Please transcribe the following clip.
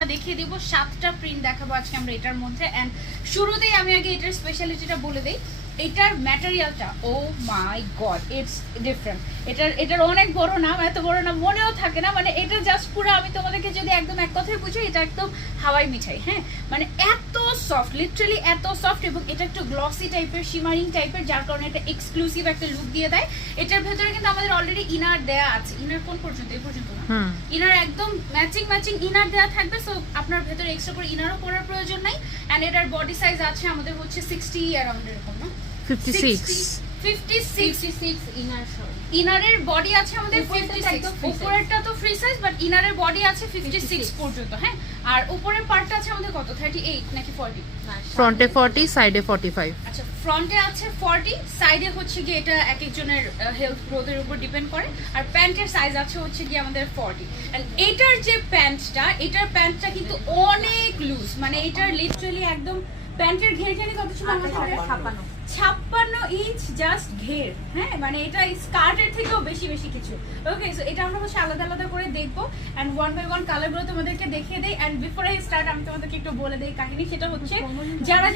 দেখিয়ে দিব। সাতটা প্রিন্ট দেখাবো আজকে আমরা এটার মধ্যে। অ্যান্ড শুরুতেই আমি আগে এটার স্পেশালিটিটা বলে দিই। এটার ম্যাটেরিয়ালটা oh my god it's different এটার এটার অনেক বড় নাম, এত বড় নাম মনেও থাকে না। মানে এটা জাস্ট পুরো আমি তোমাদেরকে যদি একদম এক কথায় বুঝি এটা একদম হাওয়াই মিঠাই হ্যাঁ? মানে এত সফট লিটারালি এত সফট এবং এটা একটু গ্লসি টাইপের শিমারিং টাইপের যার কারণে একটা এক্সক্লুসিভ একটা লুক দিয়ে দেয়। এটার ভেতরে কিন্তু আমাদের অলরেডি ইনার দেয়া আছে। ইনার কোন পর্যন্ত? এই পর্যন্ত না? ইনার একদম ম্যাচিং ম্যাচিং ইনার দেওয়া থাকবে সো আপনার ভেতরে এক্সট্রা করে ইনারও পরার প্রয়োজন নাই। অ্যান্ড এটার বডি সাইজ আছে আমাদের হচ্ছে সিক্সটি অ্যারাউন্ড এরকম না? Fifty six fifty six 56 inner short ইনারের body আছে আমাদের ফিফটি সিক্স উপরেরটা তো সাইজ বাট ইনারের বডি আছে 56 পর্যন্ত হ্যাঁ? আর উপরের পার্টটা আছে আমাদের কত? 38 নাকি 40 ফ্রন্টে 40 সাইডে 45 আচ্ছা ফ্রন্টে আছে 40 সাইডে হচ্ছে গিয়ে এটা এক একজনের হেলথ গ্রোথের উপর ডিপেন্ড করে আর প্যান্টের সাইজ আছে হচ্ছে কি আমাদের 40 এন্ড এটার যে প্যান্টটা এটার প্যান্টটা কিন্তু অনেক লুজ মানে এটার লিটারালি একদম প্যান্টের ঘেরখানি কত ছিল? আমাদের 56 ছাপ্পান্ন ইঞ্চ জাস্ট ঘের হ্যাঁ? মানে এটা স্কার্টের থেকেও বেশি বেশি কিছু। ওকে সো এটা আমরা হচ্ছে আলাদা আলাদা করে দেখব। অ্যান্ড ওয়ান বাই ওয়ান কালারগুলো তোমাদেরকে দেখিয়ে দেই। অ্যান্ড বিফোর আই স্টার্ট আমি তোমাদেরকে একটু বলে দেই কাহিনী। সেটা হচ্ছে যারা